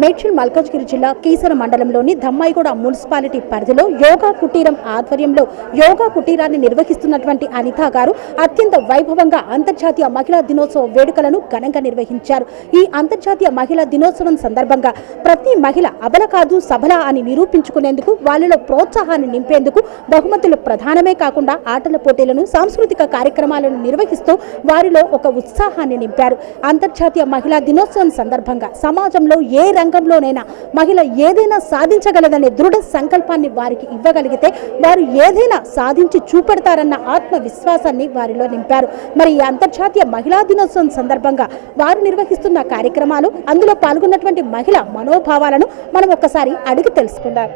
మేడ్చల్ మల్కాజ్గిరి జిల్లా కీసర మండలంలోని ధమ్మాయిగూడ మున్సిపాలిటీ పరిధిలో యోగా కుటీరం ఆధ్వర్యంలో యోగా కుటీరాన్ని నిర్వహిస్తున్నటువంటి అనిత గారు అత్యంత వైభవంగా అంతర్జాతీయ మహిళా దినోత్సవ వేడుకలను ఘనంగా నిర్వహించారు. ఈ అంతర్జాతీయ మహిళా దినోత్సవం సందర్భంగా ప్రతి మహిళ అబల కాదు సబల అని నిరూపించుకునేందుకు వాళ్ళలో ప్రోత్సాహాన్ని నింపేందుకు బహుమతులు ప్రధానమే కాకుండా ఆటల పోటీలను సాంస్కృతిక కార్యక్రమాలను నిర్వహిస్తూ వారిలో ఒక ఉత్సాహాన్ని నింపారు. అంతర్జాతీయ మహిళా దినోత్సవం సందర్భంగా సమాజంలో ఏ రంగంలోనైనా మహిళ ఏదైనా సాధించగలదనే దృఢ సంకల్పాన్ని వారికి ఇవ్వగలిగితే వారు ఏదైనా సాధించి చూపెడతారన్న ఆత్మవిశ్వాసాన్ని వారిలో నింపారు. మరి ఈ అంతర్జాతీయ మహిళా దినోత్సవం సందర్భంగా వారు నిర్వహిస్తున్న కార్యక్రమాలు అందులో పాల్గొన్నటువంటి మహిళ మనోభావాలను మనం ఒక్కసారి అడిగి తెలుసుకుందాం.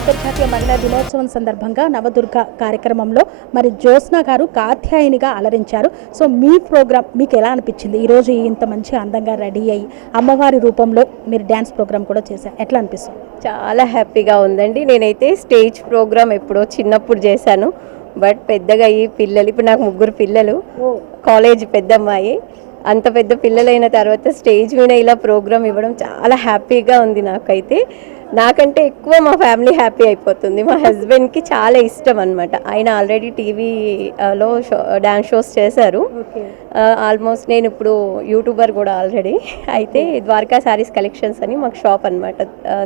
అంతర్జాతీయ మహిళా దినోత్సవం సందర్భంగా నవదుర్గ కార్యక్రమంలో మరి జ్యోత్స్న గారు కాత్యాయనిగా అలరించారు. సో మీ ప్రోగ్రామ్ మీకు ఎలా అనిపించింది? ఈరోజు ఇంత మంచి అందంగా రెడీ అయ్యి అమ్మవారి రూపంలో మీరు డ్యాన్స్ ప్రోగ్రామ్ కూడా చేశారు. ఎట్లా అనిపిస్తుంది? చాలా హ్యాపీగా ఉందండి. నేనైతే స్టేజ్ ప్రోగ్రామ్ ఎప్పుడో చిన్నప్పుడు చేశాను. బట్ పెద్దగా ఈ పిల్లలు ఇప్పుడు నాకు ముగ్గురు పిల్లలు. కాలేజ్ పెద్ద అమ్మాయి అంత పెద్ద పిల్లలైన తర్వాత స్టేజ్ మీద ఇలా ప్రోగ్రామ్ ఇవ్వడం చాలా హ్యాపీగా ఉంది నాకైతే. నాకంటే ఎక్కువ మా ఫ్యామిలీ హ్యాపీ అయిపోతుంది. మా హస్బెండ్కి చాలా ఇష్టం అనమాట ఆయన ఆల్రెడీ టీవీలో షో డ్యాన్స్ షోస్ చేశారు. ఆల్మోస్ట్ నేను ఇప్పుడు యూట్యూబర్ కూడా ఆల్రెడీ. అయితే ద్వారకా శారీస్ కలెక్షన్స్ అని మాకు షాప్ అనమాట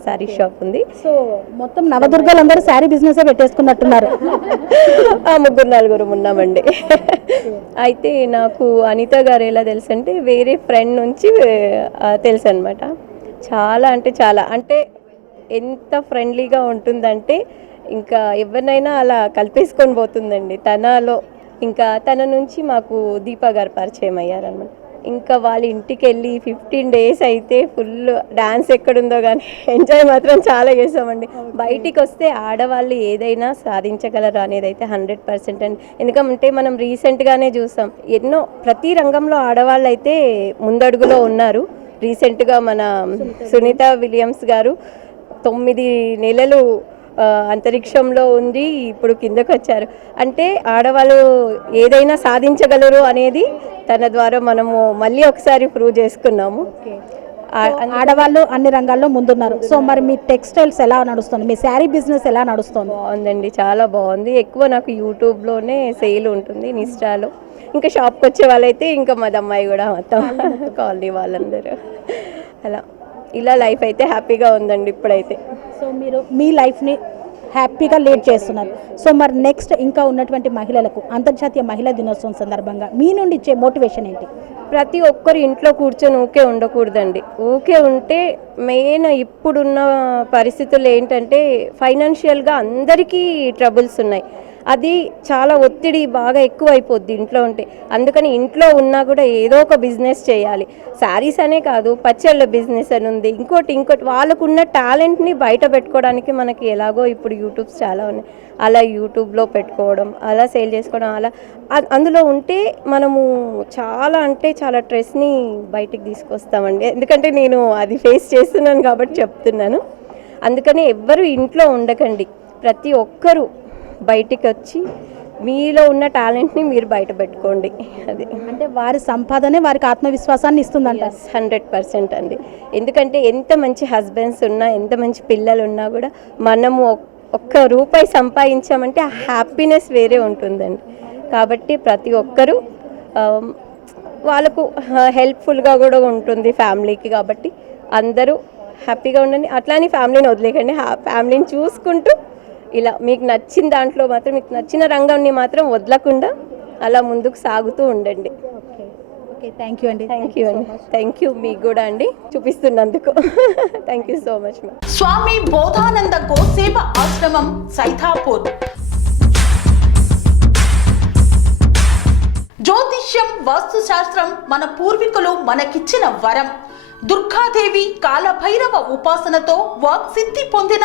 శారీ షాప్ ఉంది. సో మొత్తం నవదుర్గలు అందరూ శారీ బిజినెస్ పెట్టేసుకున్నట్టున్నారు. ఆ ముగ్గురు నలుగురు ఉన్నామండి. అయితే నాకు అనిత గారు ఎలా తెలుసు అంటే వేరే ఫ్రెండ్ నుంచి తెలుసు అనమాట చాలా అంటే చాలా. అంటే ఎంత ఫ్రెండ్లీగా ఉంటుందంటే ఇంకా ఎవరినైనా అలా కలిపేసుకొని పోతుందండి. తనలో ఇంకా తన నుంచి మాకు దీపా గారు పరిచయం అయ్యారనమాట ఇంకా వాళ్ళ ఇంటికి వెళ్ళి ఫిఫ్టీన్ డేస్ అయితే ఫుల్ డాన్స్ ఎక్కడుందో కానీ ఎంజాయ్ మాత్రం చాలా చేసామండి. బయటికి వస్తే ఆడవాళ్ళు ఏదైనా సాధించగలరు అనేది అయితే హండ్రెడ్ పర్సెంట్ అండి. ఎందుకంటే మనం రీసెంట్గానే చూసాం. ఎన్నో ప్రతి రంగంలో ఆడవాళ్ళు అయితే ముందడుగులో ఉన్నారు. రీసెంట్గా మన సునీత విలియమ్స్ గారు తొమ్మిది నెలలు అంతరిక్షంలో ఉంది ఇప్పుడు కిందకు వచ్చారు అంటే ఆడవాళ్ళు ఏదైనా సాధించగలరు అనేది తన ద్వారా మనము మళ్ళీ ఒకసారి ప్రూవ్ చేసుకున్నాము. ఆడవాళ్ళు అన్ని రంగాల్లో ముందున్నారు. సో మరి మీ టెక్స్టైల్స్ ఎలా నడుస్తుంది? మీ శారీ బిజినెస్ ఎలా నడుస్తుంది? బాగుందండి చాలా బాగుంది. ఎక్కువ నాకు యూట్యూబ్లోనే సేల్ ఉంటుంది ఇన్స్టాలో. ఇంకా షాప్కి వచ్చే వాళ్ళైతే ఇంకా మాది అమ్మాయి కూడా మొత్తం కాలనీ వాళ్ళందరూ. అలా. ఇలా లైఫ్ అయితే హ్యాపీగా ఉందండి ఇప్పుడైతే. సో మీరు మీ లైఫ్ని హ్యాపీగా లీడ్ చేస్తున్నారు. సో మరి నెక్స్ట్ ఇంకా ఉన్నటువంటి మహిళలకు అంతర్జాతీయ మహిళా దినోత్సవం సందర్భంగా మీ నుండి ఇచ్చే మోటివేషన్ ఏంటి? ప్రతి ఒక్కరు ఇంట్లో కూర్చొని ఊకే ఉండకూడదండి. ఊకే ఉంటే మెయిన్ ఇప్పుడున్న పరిస్థితులు ఏంటంటే ఫైనాన్షియల్గా అందరికీ ట్రబుల్స్ ఉన్నాయి. అది చాలా ఒత్తిడి బాగా ఎక్కువ అయిపోద్ది ఇంట్లో ఉంటే. అందుకని ఇంట్లో ఉన్నా కూడా ఏదో ఒక బిజినెస్ చేయాలి. శారీస్ అనే కాదు పచ్చళ్ళ బిజినెస్ అని ఉంది. ఇంకోటి ఇంకోటి వాళ్ళకున్న టాలెంట్ని బయట పెట్టుకోవడానికి మనకి ఎలాగో ఇప్పుడు యూట్యూబ్స్ చాలా ఉన్నాయి. అలా యూట్యూబ్లో పెట్టుకోవడం అలా సేల్ చేసుకోవడం అలా అందులో ఉంటే మనము చాలా అంటే చాలా స్ట్రెస్ని బయటికి తీసుకొస్తామండి. ఎందుకంటే నేను అది ఫేస్ చేస్తున్నాను కాబట్టి చెప్తున్నాను. అందుకని ఎవ్వరు ఇంట్లో ఉండకండి. ప్రతి ఒక్కరూ బయటికి వచ్చి మీలో ఉన్న టాలెంట్ని మీరు బయట పెట్టుకోండి అది. అంటే వారి సంపాదనే వారికి ఆత్మవిశ్వాసాన్ని ఇస్తుందంట. హండ్రెడ్ పర్సెంట్ అండి. ఎందుకంటే ఎంత మంచి హస్బెండ్స్ ఉన్నా ఎంత మంచి పిల్లలు ఉన్నా కూడా మనము ఒక్- ఒక్క రూపాయి సంపాదించామంటే ఆ హ్యాపీనెస్ వేరే ఉంటుందండి. కాబట్టి ప్రతి ఒక్కరూ వాళ్ళకు హెల్ప్ఫుల్గా కూడా ఉంటుంది ఫ్యామిలీకి కాబట్టి అందరూ హ్యాపీగా ఉండండి. అట్లానే ఫ్యామిలీని వదిలేకండి. ఫ్యామిలీని చూసుకుంటూ ఇలా మీకు నచ్చిన దాంట్లో మాత్రం మీకు నచ్చిన రంగంని మాత్రం వదలకుండా అలా ముందుకు సాగుతూ ఉండండి. ఓకే. ఓకే థ్యాంక్ యూ అండి. థ్యాంక్ యూ అండి. థ్యాంక్ యూ మీకు కూడా అండి. చూపిస్తున్నందుకు. Thank you so much ma'am Swami Bodhananda గోసేవ ఆశ్రమం సైథాపూర్ జ్యోతిష్యం వాస్తుశాస్త్రం మన పూర్వీకులు మనకిచ్చిన వరం. దుర్గాదేవి కాలభైరవ ఉపాసనతో వాక్సిద్ధి పొందిన